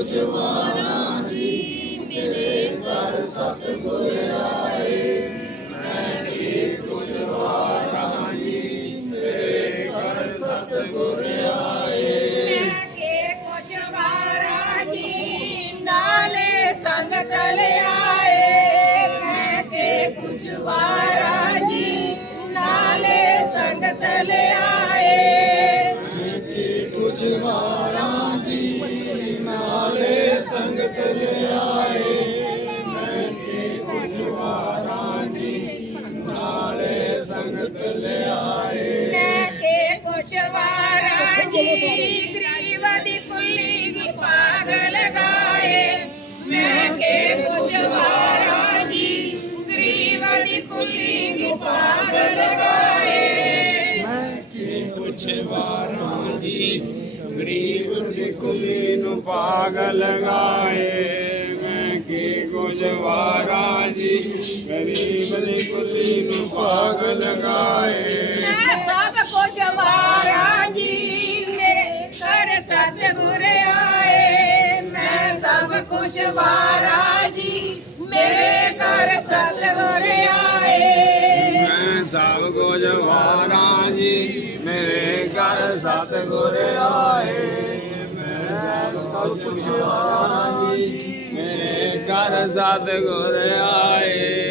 Would you want ਗਰੀਬਾਂ ਦੀ ਕੁੱਲੀ ਕੀ ਪਾਗਲ ਗਾਏ। ਮੈਂ ਕੇ ਪੁਛਵਾਰਾ ਜੀ ਗਰੀਬਾਂ ਦੀ ਕੁੱਲੀ ਕੀ ਪਾਗਲ ਗਾਏ। ਮੈਂ ਕੇ ਪੁਛਵਾਰਾ ਜੀ ਗਰੀਬ ਦੀ ਕੁੱਲੀ ਨੂੰ ਪਾਗਲ ਗਾਏ। ਕੇ ਗੁਜਵਾਰਾ ਜੀ ਗਰੀਬ ਦੀ ਕੁੱਲੀ ਨੂੰ ਪਾਗਲ ਗਾਏ। ਕੁਛ ਵਾਰਾ ਜੀ, ਮੇਰੇ ਘਰ ਸਤਗੁਰ ਆਏ। ਮੈਂ ਸਭ ਕੁਝ ਵਾਰਾ ਜੀ, ਮੇਰੇ ਘਰ ਸਤਗੁਰ ਆਏ। ਮੈਂ ਸਭ ਕੁਝ ਵਾਰਾ ਜੀ, ਮੇਰੇ ਘਰ ਸਤਗੁਰ ਆਏ।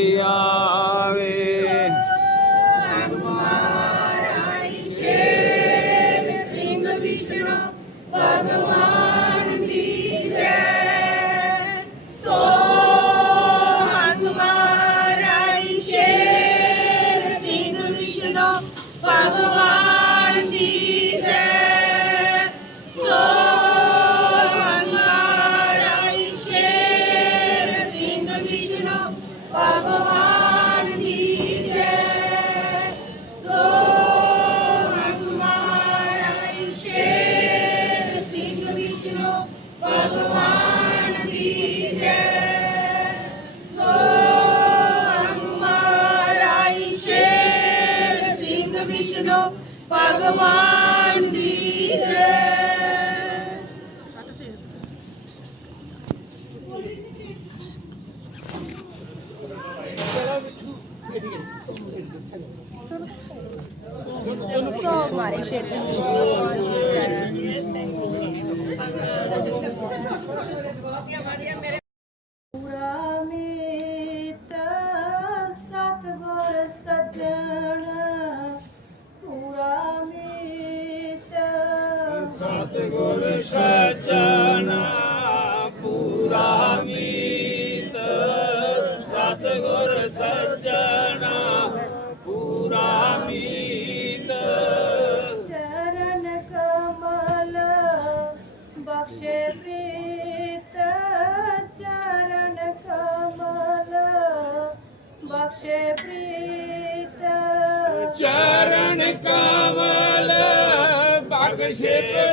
Maria. भगवान ਸਤਗੁਰ ਸਚਨਾ ਪੂਰਾ ਮੀਤ ਸਤਗੁਰ ਸਚਨਾ ਪੂਰਾ ਮੀਤ ਚਰਨ ਕਮਲ ਬਖਸ਼ੇ ਪ੍ਰੀਤ ਚਰਨ ਕਮਲ ਬਖਸ਼ੇ ਪ੍ਰੀਤ ਚਰਨ ਕਮਲ ਬਖਸ਼ੇ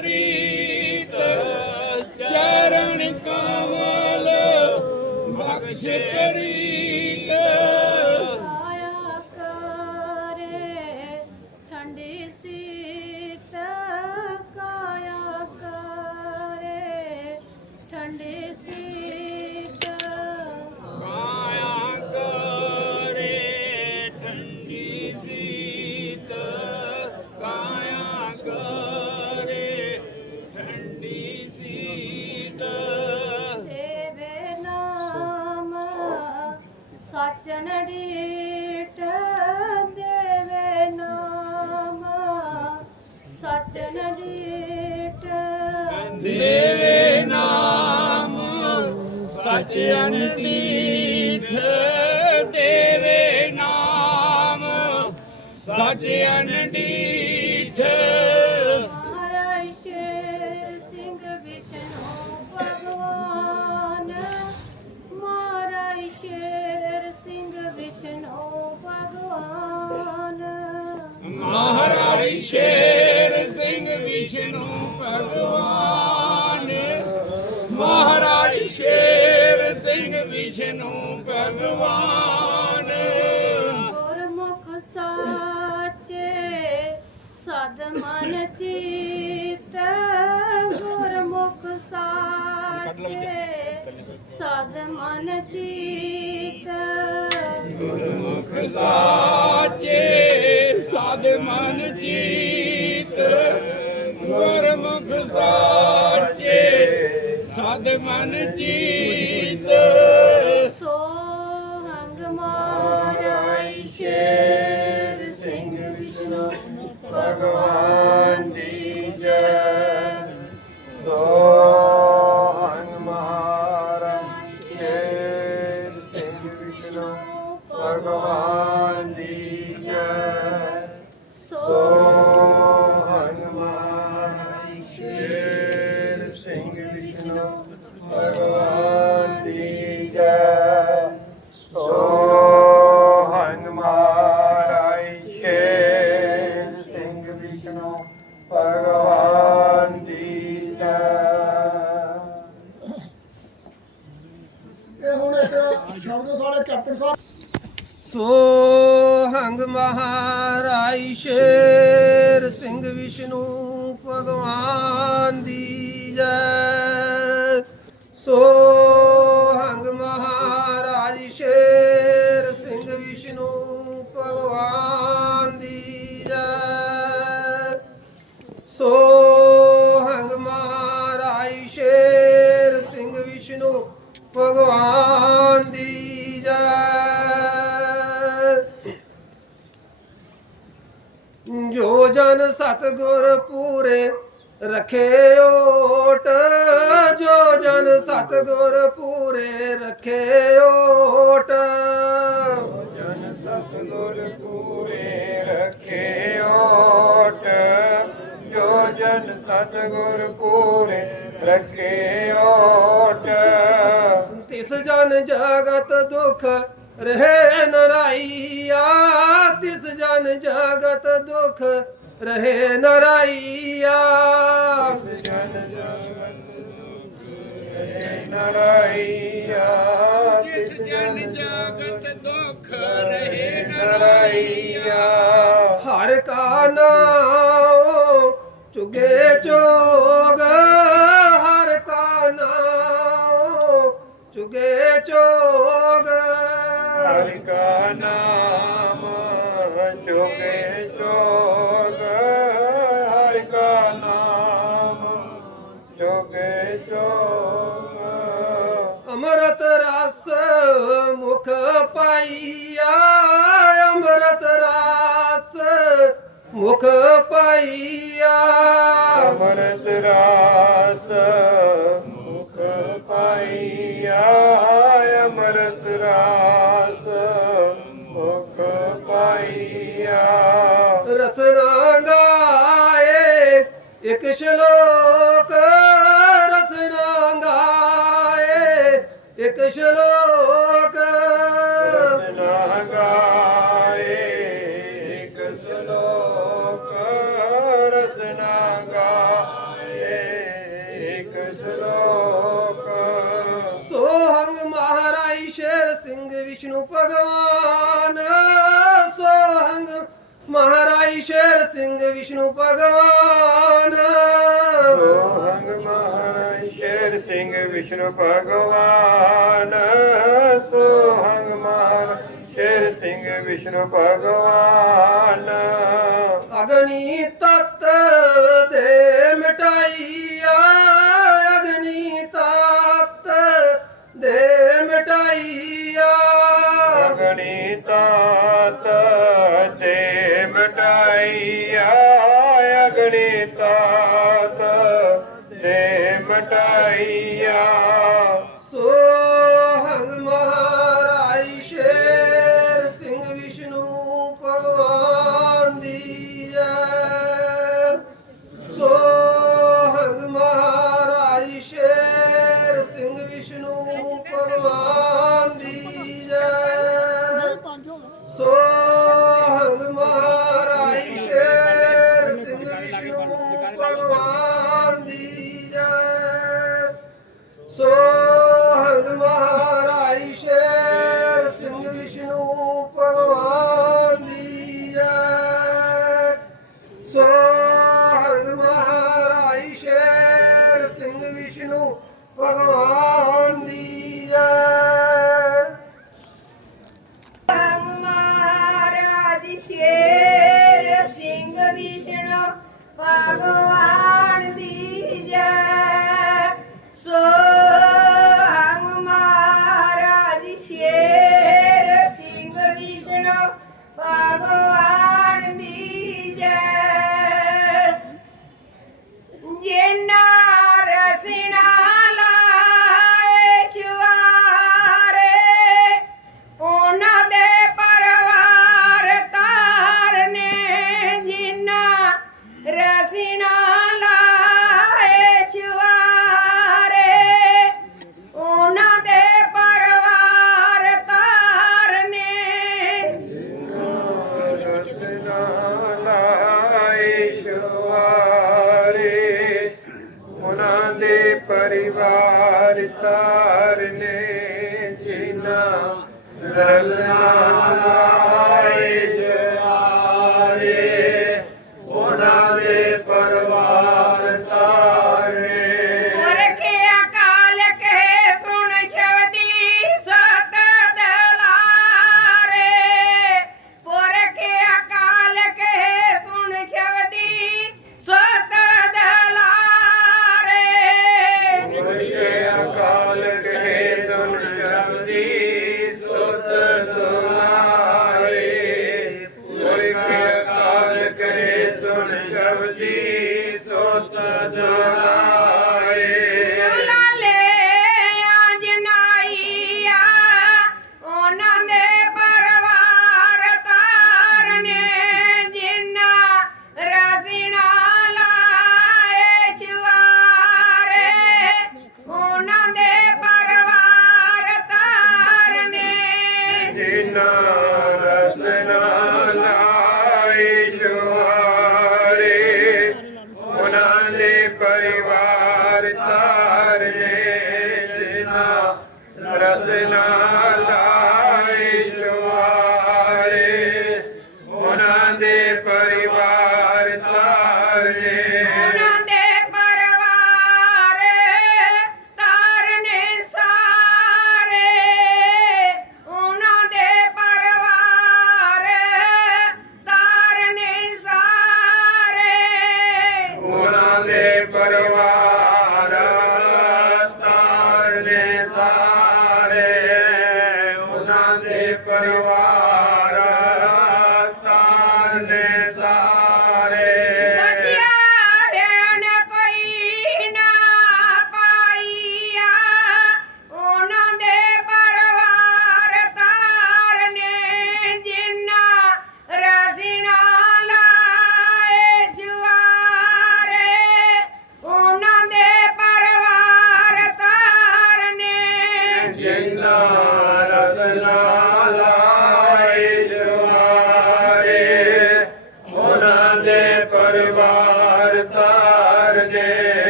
ਸਚ ਅਨਤੀਠ ਸਦ ਮਨ ਚੀਤ। ਗੁਰਮੁਖ ਸਾਚੇ ਸਾਧ ਮਨ ਜੀਤ ਗੁਰਮੁਖ ਸਾਚੇ ਸਾਧ ਮਨ ਜੀਤ ਸੋ ਹੰਗ ਮਾਰਾਈ ਸ਼ੇਰ ਸਿੰਘ ਵਿਸ਼ਨੂੰ ਭਗਵਾਨ ਸਤਗੁਰ ਪੂਰੇ ਰਖੇ ਓਟ, ਜੋ ਜਨ ਸਤਗੁਰ ਪੂਰੇ ਰਖੇ ਓਟ ਜਨ ਸਤਗੁਰ ਪੂਰੇ ਰੱਖੇ ਓਟ ਜੋ ਜਨ ਸਤਗੁਰ ਪੂਰੇ ਰੱਖੇ ਓਟ। ਤਿਸ ਜਨ ਜਗਤ ਦੁਖ ਰਹੇ ਨਰਾਈਆ, ਤਿਸ ਜਨ ਜਗਤ ਦੁਖ ਰਹੇ ਨਰਾਈਆ। ਨਰਾਈਆ। ਜਿਸ ਜਨ ਜਗਤ ਦੁਖ ਰਹੇ ਨਰਾਈਆ। ਹਰ ਕਾ ਨਾਮ ਚੁਗੇ ਚੋਗ। ਹਰ ਕਾ ਨਾਮ ਚੁਗੇ ਚੋਗ। ਹਰਿ ਕਾ ਨਾਮ ਚੋਗੇ ਚੋਗ ਹਰਿ ਕਾ ਨਾਮ ਚੋਗੇ ਚੋਗ ਅੰਮ੍ਰਿਤ ਰਸ ਮੁਖ ਪਾਈਆ ਅੰਮ੍ਰਿਤ ਰਸ ਮੁਖ ਪਾਈਆ ਅਮਰਤ ਰਸ ਮੁਖ ਪਾਈਆ ਇਕ ਸ਼ਲੋਕ ਰਸਨਾ ਗਾਏ ਇਕ ਸ਼ਲੋਕ ਰਸਨਾ ਗਾਏ ਇਕ ਸ਼ਲੋਕ ਰਸਨਾ ਗਾਏ ਇਕ ਸ਼ਲੋਕ ਸੋਹੰਗ ਮਹਾਰਾਈ ਸ਼ੇਰ ਸਿੰਘ ਵਿਸ਼ਨੂੰ ਭਗਵਾਨ ਸੋਹੰਗ ਮਹਾਰਾਈ ਸ਼ੇਰ ਸਿੰਘ ਵਿਸ਼ਨੂੰ ਭਗਵਾਨ ਵਿਸ਼ਨੂੰ ਭਗਵਾਨ ਸੋਹੰਗ ਮਾਨ ਸ਼ੇਰ ਸਿੰਘ ਵਿਸ਼ਨੂੰ ਭਗਵਾਨ ਅਗਣੀ ਤਤ ਦੇ ਮਿਟਾਈਆ ਅਗਣੀ ਤਤ ਦੇ ਮਿਟਾਈਆ ਅਗਣੀ ਤਤ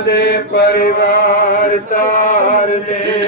ਦੇ ਪਰਿਵਾਰ ਤਾਰਨੇ ਸਾਡੇ